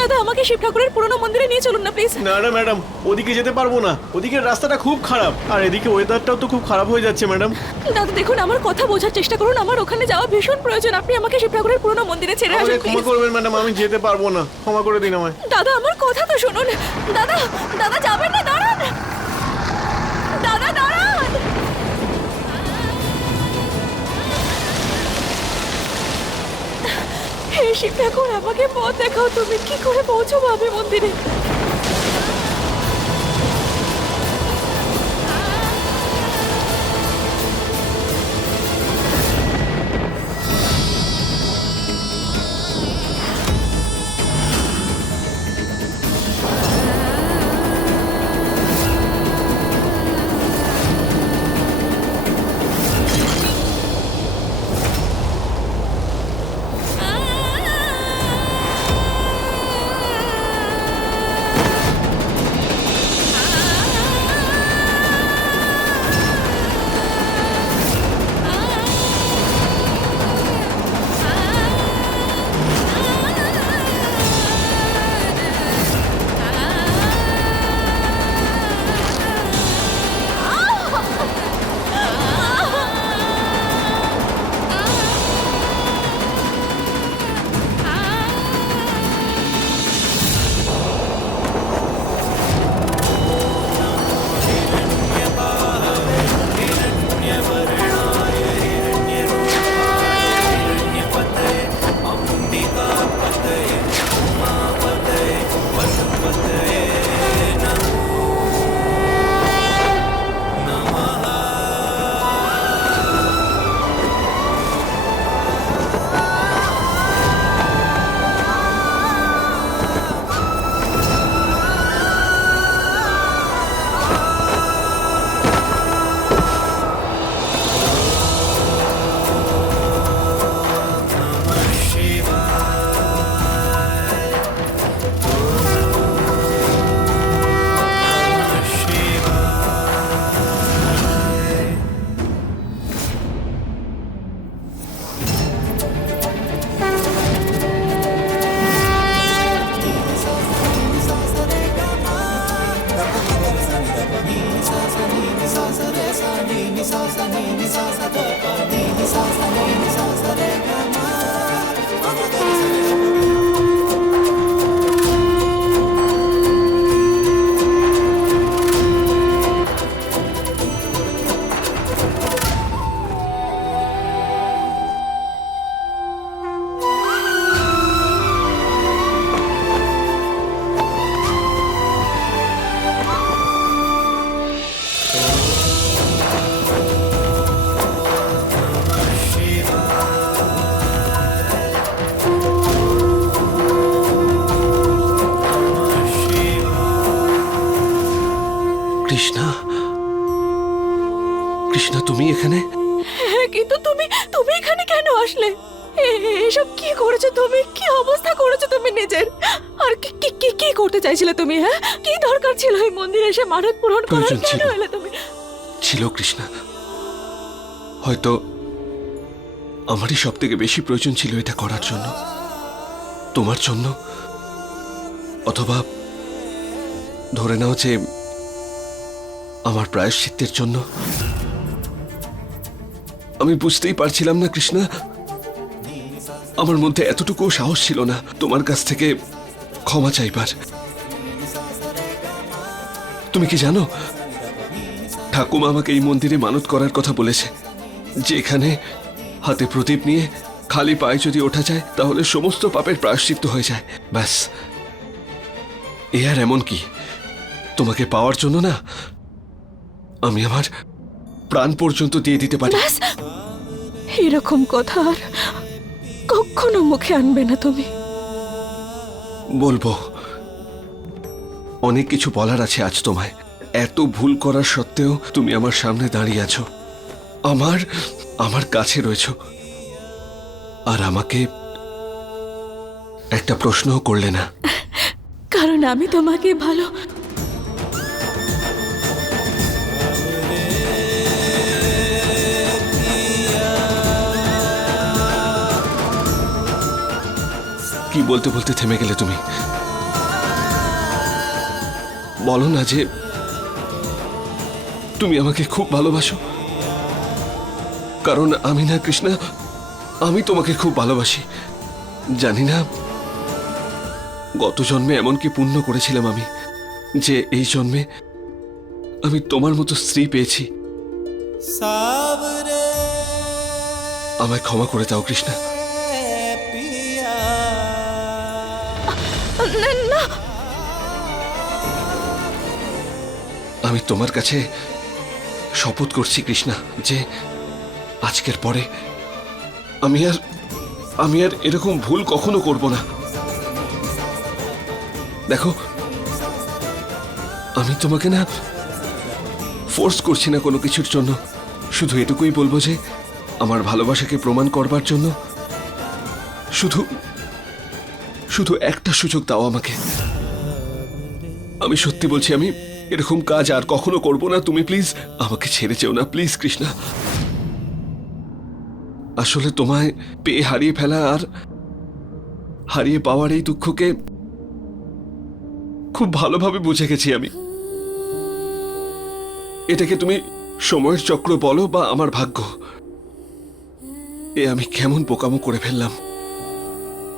দাদা আমাকে শিব ঠাকুরের পুরনো মন্দিরে নিয়ে চলুন না প্লিজ না না ম্যাডাম ওদিকে যেতে পারব না। ওদিকের রাস্তাটা খুব খারাপ। আর এদিকে ওয়েদারটাও তো খুব খারাপ হয়ে যাচ্ছে ম্যাডাম দাদা দেখুন আমার কথা বোঝার চেষ্টা করুন। আমার ওখানে যাওয়া ভীষণ প্রয়োজন। আপনি আমাকে শিব ঠাকুরের পুরনো মন্দিরে ছেড়ে আমাকে আসুন ক্ষমা করবেন ম্যাডাম আমি যেতে পারব না। ক্ষমা করে দিন আমায়। দাদা আমার কথা তো শুনুন। দাদা দাদা যাবেন না দাঁড়ান। হে শিব ঠাকুর আমাকে পথ দেখাও তুমি। কি করে পৌঁছবো আমি মন্দিরে? কৃষ্ণা কৃষ্ণা তুমি এখানে? হ্যাঁ কিন্তু তুমি তুমি এখানে কেন আসলে? এসব কি করেছ তুমি? কি অবস্থা করেছ তুমি নিজের? আর কি কি কি কি করতে চাইছিলে তুমি হ্যাঁ? কি দরকার ছিল এই মন্দিরে এসে মানত পূরণ করার? কেন ছিল। এলে তুমি? ছিল কৃষ্ণা। হয়তো আমারই সব থেকে বেশি প্রয়োজন ছিল এটা করার জন্য। তোমার জন্য। অথবা ধরে নাও যে আমার প্রায়শ্চিত্তের জন্য। আমি বুঝতেই পারছিলাম না, কৃষ্ণা। আমার মধ্যে এতটুকু সাহস ছিল না। তোমার কাছ থেকে ক্ষমা চাইবার। তুমি কি জানো? ঠাকুমা আমাকে এই মন্দিরে মানত করার কথা বলেছে। যে এখানে হাতে প্রদীপ নিয়ে খালি পায়ে যদি ওঠা যায়, তাহলে সমস্ত পাপের প্রায়শ্চিত্ত হয়ে যায়। ব্যাস, এ আর এমন কি? তোমাকে পাওয়ার জন্য না আমি আমার প্রাণ পর্যন্ত দিয়ে দিতে পারি। ব্যাস এরকম কথা আর কখনো মুখে আনবে না তুমি। বলব অনেক কিছু বলার আছে আজ তোমায়। এত ভুল করার সত্ত্বেও তুমি আমার সামনে দাঁড়িয়ে আছো। আমার আমার কাছে রয়েছ। আর আমাকে একটা প্রশ্নও করলে না। কারণ আমি তোমাকে ভালো কি বলতে বলতে থেমে গেলে তুমি? বলো না যে তুমি আমাকে খুব ভালোবাসো। কারণ আমি না কৃষ্ণা আমি তোমাকে খুব ভালোবাসি। জানি না গত জন্মে এমন কি পুণ্য করেছিলাম আমি যে এই জন্মে আমি তোমার মতো স্ত্রী পেয়েছি। আমায় ক্ষমা করে দাও কৃষ্ণা। আমি তোমার কাছে শপথ করছি, কৃষ্ণা, যে আজকের পরে আমি আর আমি আর এরকম ভুল কখনো করব না। দেখো, আমি তোমাকে না ফোর্স করছি না কোনো কিছুর জন্য। শুধু এটুকুই বলব যে, আমার ভালোবাসাকে প্রমাণ করবার জন্য শুধু শুধু একটা সুযোগ দাও আমাকে। আমি সত্যি বলছি, আমি এরকম কাজ আর কখনো করব না তুমি প্লিজ আমাকে ছেড়ে যেও না প্লিজ কৃষ্ণা। আসলে তোমায় পেয়ে হারিয়ে ফেলা আর হারিয়ে পাওয়ার এই দুঃখকে খুব ভালোভাবে বুঝে গেছি আমি। এটাকে তুমি সময়ের চক্র বলো বা আমার ভাগ্য। এ আমি কেমন বোকামো করে ফেললাম।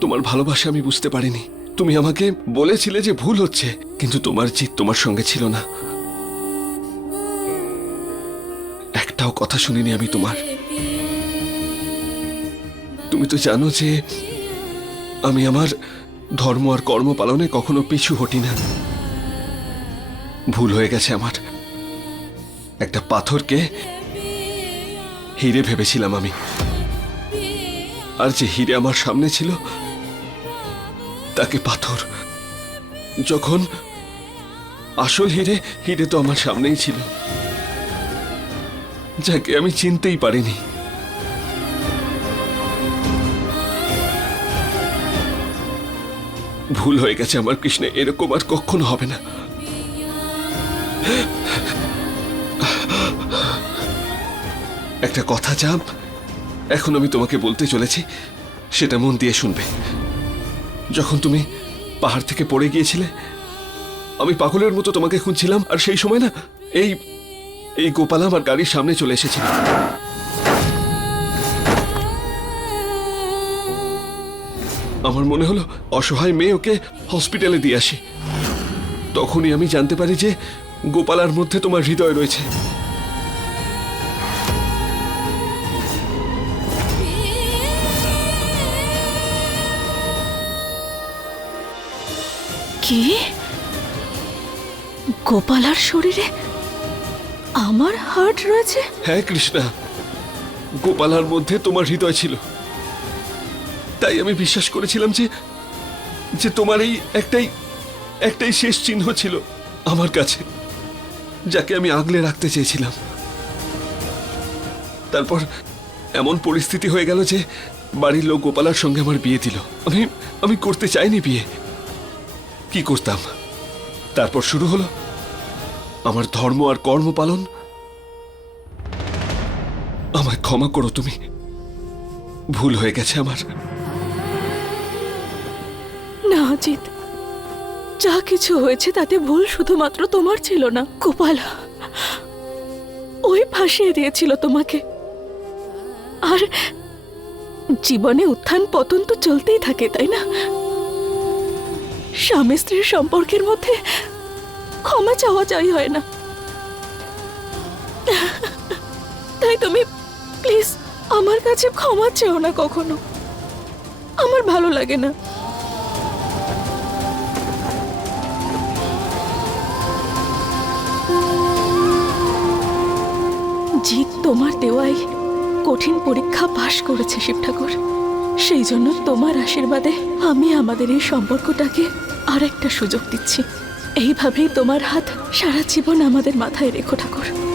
তোমার ভালোবাসা আমি বুঝতে পারিনি। তুমি আমাকে বলেছিলে যে ভুল হচ্ছে, কিন্তু তোমার জিত তোমার সঙ্গে ছিল না। একটাও কথা শুনিনি আমি তোমার। তুমি তো জানো যে আমি আমার ধর্ম আর কর্ম পালনে কখনো পিছু হটি না। ভুল হয়ে গেছে আমার। একটা পাথরকে হিরে ভেবেছিলাম আমি। আর যে হিরে আমার সামনে ছিল তাকে পাথর। যখন আসল হিরে হিরে তো আমার সামনেই ছিল। যাকে আমি চিনতেই পারিনি। ভুল হয়ে গেছে আমার কৃষ্ণ, এরকম আর কখনো হবে না। একটা কথা চাপ এখন আমি তোমাকে বলতে চলেছি, সেটা মন দিয়ে শুনবে। যখন তুমি পাহাড় থেকে পড়ে গিয়েছিলে, আমি পাগলের মতো তোমাকে খুঁজছিলাম, আর সেই সময় না, এই এই গোপাল আমার গাড়ির সামনে চলে এসেছিল। আমার মনে হলো, অসহায় মেয়ে ওকে হসপিটালে দিয়ে আসি। তখনই আমি জানতে পারি যে গোপালার মধ্যে তোমার হৃদয় রয়েছে। কি? গোপালার শরীরে আমার হার্ট রয়েছে? হ্যাঁ কৃষ্ণা। গোপালার মধ্যে তোমার হৃদয় ছিল। তাই আমি বিশ্বাস করেছিলাম যে যে তোমার এই একটাই একটাই শেষ চিহ্ন ছিল আমার কাছে, যাকে আমি আগলে রাখতে চেয়েছিলাম। তারপর এমন পরিস্থিতি হয়ে গেল যে বাড়ির লোক গোপালার সঙ্গে আমার বিয়ে দিল। আমি আমি করতে চাইনি বিয়ে। কি করতাম? তারপর শুরু হলো আমার ধর্ম আর কর্ম পালন। আমায় ক্ষমা করো তুমি। ভুল হয়ে গেছে আমার। না, অজিত। যা কিছু হয়েছে তাতে ভুল শুধুমাত্র তোমার ছিল না, গোপালা। ওই ফাঁসিয়ে দিয়েছিল তোমাকে। আর জীবনে উত্থান পতন তো চলতেই থাকে, তাই না? স্বামী স্ত্রীর সম্পর্কের মধ্যে ক্ষমা চাওয়া চাই হয় না। তাই তুমি প্লিজ আমার কাছে ক্ষমা চেও না কখনো। আমার ভালো লাগে না। জিত তোমার দেওয়াই কঠিন পরীক্ষা পাশ করেছে শিব ঠাকুর। সেই জন্য তোমার আশীর্বাদে আমি আমাদের এই সম্পর্কটাকে আর একটা সুযোগ দিচ্ছি। এইভাবেই তোমার হাত সারা জীবন আমাদের মাথায় রেখো, ঠাকুর।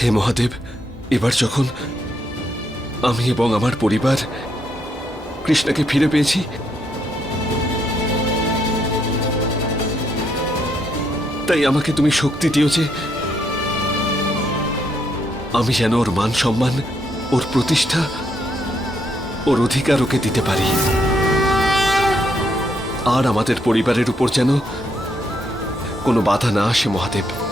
হে মহাদেব, এবার যখন আমি এবং আমার পরিবার কৃষ্ণাকে ফিরে পেয়েছি, তাই আমাকে তুমি শক্তি দিও যে আমি যেন ওর মান সম্মান, ওর প্রতিষ্ঠা, ওর অধিকার ওকে দিতে পারি। আর আমাদের পরিবারের উপর যেন কোনো বাধা না আসে মহাদেব।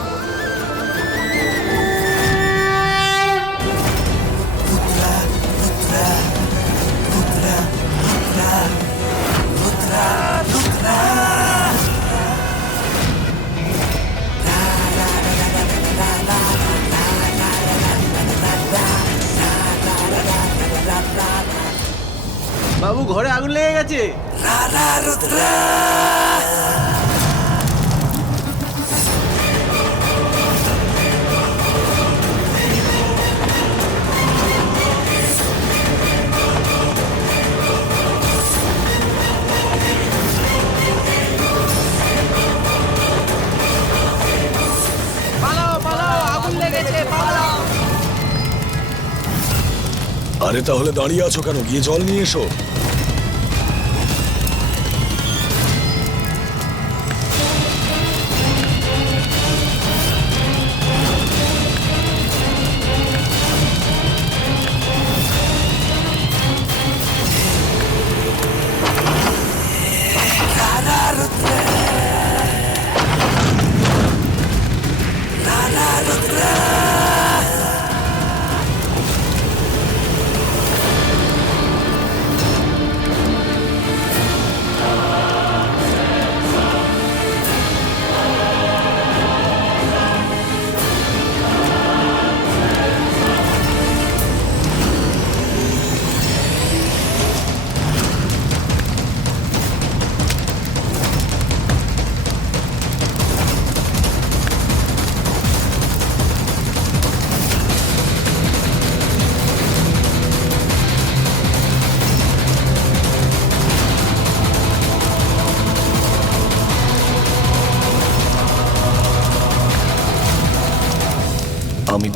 গেছে আরে তাহলে দাঁড়িয়ে আছো কেন? গিয়ে জল নিয়ে এসো।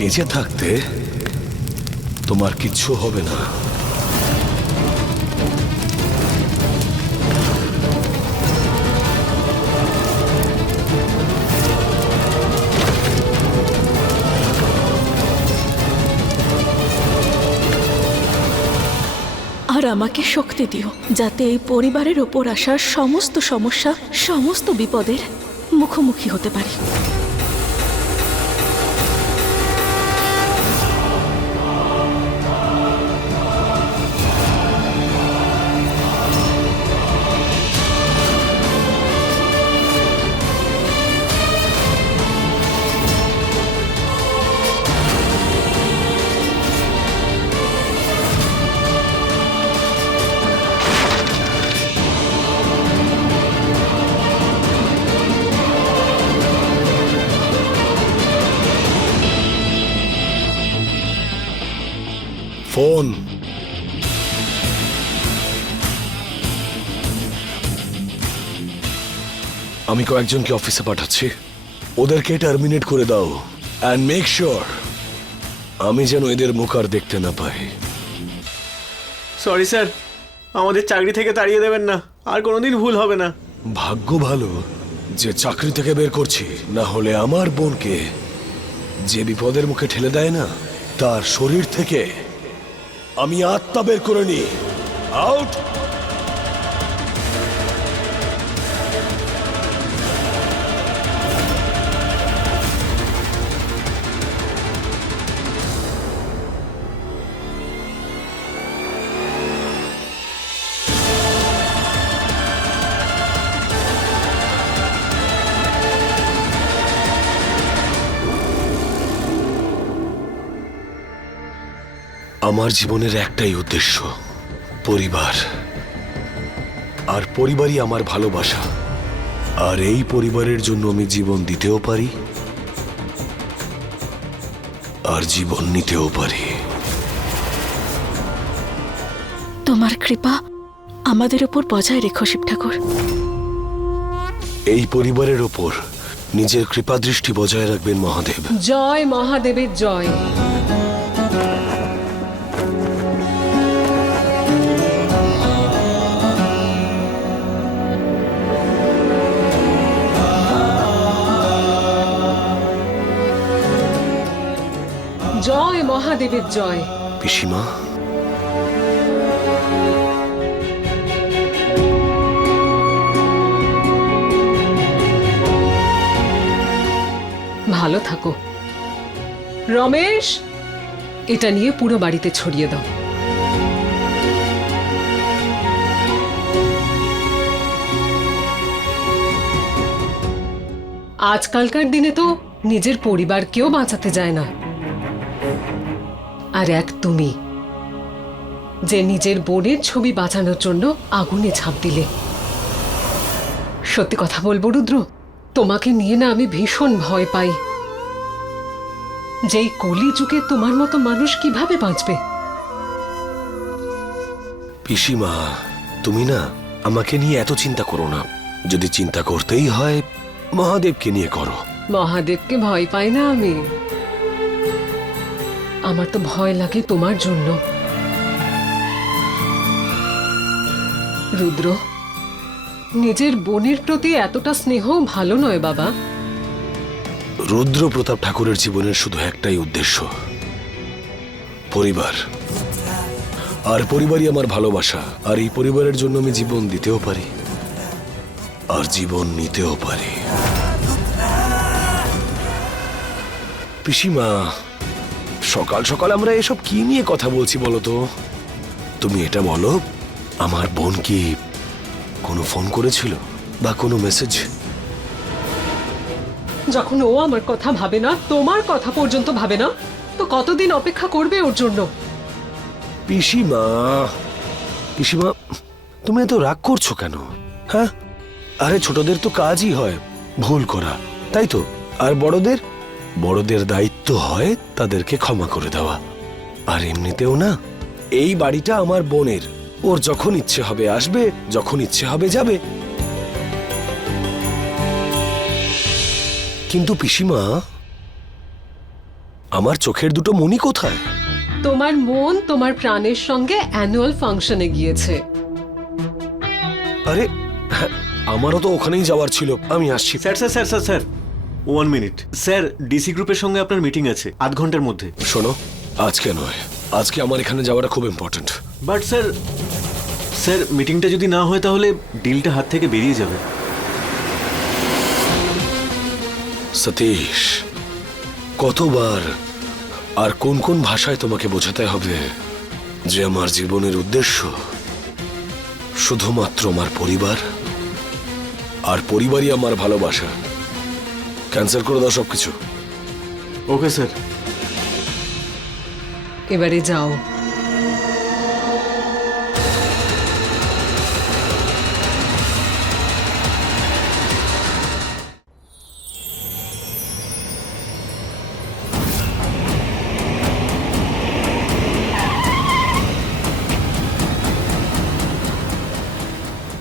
বেঁচে থাকতে তোমার কিচ্ছু হবে না। আর আমাকে শক্তি দিও, যাতে এই পরিবারের ওপর আসা সমস্ত সমস্যা, সমস্ত বিপদের মুখোমুখি হতে পারি। ফোন। আমি কয়েকজনকে অফিসে পাঠাচ্ছি। ওদেরকে টার্মিনেট করে দাও। অ্যান্ড মেক শিওর আমি যেন এদের মুখ আর দেখতে না পাই। সরি স্যার আমাদের চাকরি থেকে তাড়িয়ে দেবেন না। আর কোনোদিন ভুল হবে না। ভাগ্য ভালো যে চাকরি থেকে বের করছি। না হলে আমার বোনকে যে বিপদের মুখে ঠেলে দেয় না তার শরীর থেকে আমি আত্মা বের করে নি আউট আমার জীবনের একটাই উদ্দেশ্য পরিবার। আর পরিবারই আমার ভালোবাসা। আর এই পরিবারের জন্য আমি জীবন দিতেও পারি আর জীবন নিতেও পারি। তোমার কৃপা আমাদের ওপর বজায় রেখো শিব ঠাকুর। এই পরিবারের ওপর নিজের কৃপা দৃষ্টি বজায় রাখবেন মহাদেব। জয় মহাদেবের জয়। জয় মহাদেবের জয়। পিসিমা? ভালো থাকো। রমেশ এটা নিয়ে পুরো বাড়িতে ছড়িয়ে দাও। আজকালকার দিনে তো নিজের পরিবারকেও বাঁচাতে যায় না। আর এক তুমি যে নিজের বোনের ছবি বাঁচানোর জন্য আগুনে ঝাঁপ দিলে। সত্যি কথা বলব রুদ্র তোমাকে নিয়ে না আমি ভীষণ ভয় পাই। যেই কলি যুগে তোমার মতো মানুষ কীভাবে বাঁচবে? পিসিমা তুমি না আমাকে নিয়ে এত চিন্তা করো না। যদি চিন্তা করতেই হয় মহাদেবকে নিয়ে করো। মহাদেবকে ভয় পাই না আমি। আমার তো ভয় লাগে তোমার জন্য। রুদ্র, নিজের বোনের প্রতি এতটা স্নেহ ভালো নয় বাবা। রুদ্র প্রতাপ ঠাকুরের জীবনের শুধু একটাই উদ্দেশ্য। পরিবার। আর পরিবারই আমার ভালোবাসা। আর এই পরিবারের জন্য আমি জীবন দিতেও পারি। আর জীবন নিতেও পারি। পিসিমা সকাল সকাল আমরা এসব কি নিয়ে কথা বলছি বলো তো? তুমি এটা বলো আমার বোন কি কোনো ফোন করেছিল বা কোনো মেসেজ? যখন ও আমার কথা ভাবে না তোমার কথা পর্যন্ত ভাবে না তো কতদিন অপেক্ষা করবে ওর জন্য? পিসিমা পিসিমা তুমি এত রাগ করছ কেন? হ্যাঁ? আরে ছোটদের তো কাজই হয় ভুল করা তাই তো? আর বড়দের? বড়দের দায়িত্ব হয় তাদেরকে ক্ষমা করে দেওয়া। আর এমনিতেও না এই বাড়িটা আমার বোনের। ওর যখন ইচ্ছে হবে আসবে যখন ইচ্ছে হবে যাবে। কিন্তু পিসিমা আমার চোখের দুটো মনি কোথায়? তোমার মন তোমার প্রাণের সঙ্গে অ্যানুয়াল ফাংশনে গিয়েছে। আরে হ্যাঁ, আমারও তো ওখানেই যাওয়ার ছিল। আমি আসছি। Sir sir sir sir sir. One minute sir DC গ্রুপের সঙ্গে আপনার মিটিং আছে আধ ঘণ্টার মধ্যে। শোনো আজকে নয়। আজকে আমার এখানে যাওয়াটা খুব ইম্পর্ট্যান্ট বাট স্যার স্যার মিটিংটা যদি না হয় তাহলে ডিলটা হাত থেকে বেরিয়ে যাবে। সতীশ কতবার আর কোন কোন ভাষায় তোমাকে বোঝাতে হবে? যে আমার জীবনের উদ্দেশ্য শুধুমাত্র আমার পরিবার আর পরিবারই আমার ভালোবাসা। ক্যান্সেল করে দাও সবকিছু। ওকে স্যার এবারে যাও।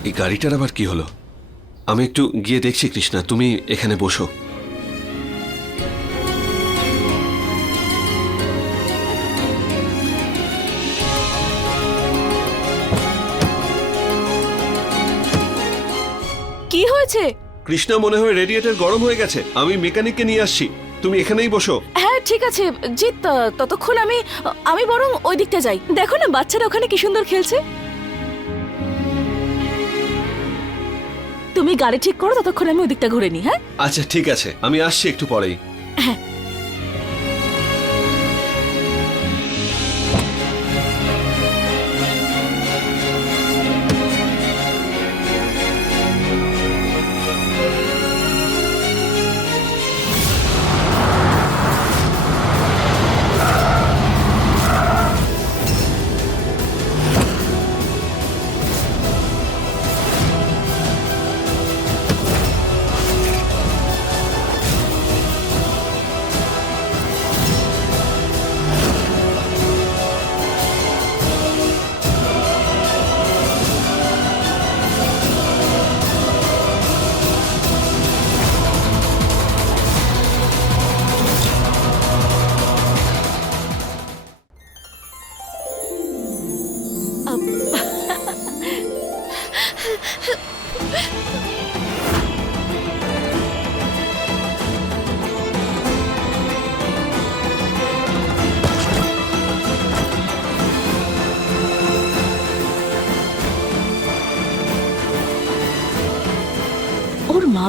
এই গাড়িটার আবার কি হলো? আমি একটু গিয়ে দেখছি কৃষ্ণা। তুমি এখানে বসো। হয়েছে? কৃষ্ণা মনে হয় রেডিয়েটর গরম হয়ে গেছে। আমি মেকানিককে নিয়ে আসছি। তুমি এখানেই বসো। হ্যাঁ ঠিক আছে। জিৎ ততক্ষণ আমি আমি বরং ওই দিকটা যাই। দেখো না বাচ্চারা ওখানে কি সুন্দর খেলছে। তুমি গাড়ি ঠিক করো ততক্ষণ আমি ওই দিকটা ঘুরে নিই হ্যাঁ? আচ্ছা ঠিক আছে। আমি আসছি একটু পরেই। ওর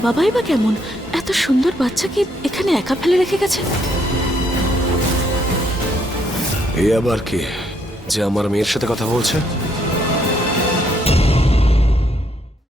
বাবাই বা কেমন? এত সুন্দর বাচ্চাকে এখানে একা ফেলে রেখে গেছে? এ আবার কি যে আমার মেয়ের সাথে কথা বলছে?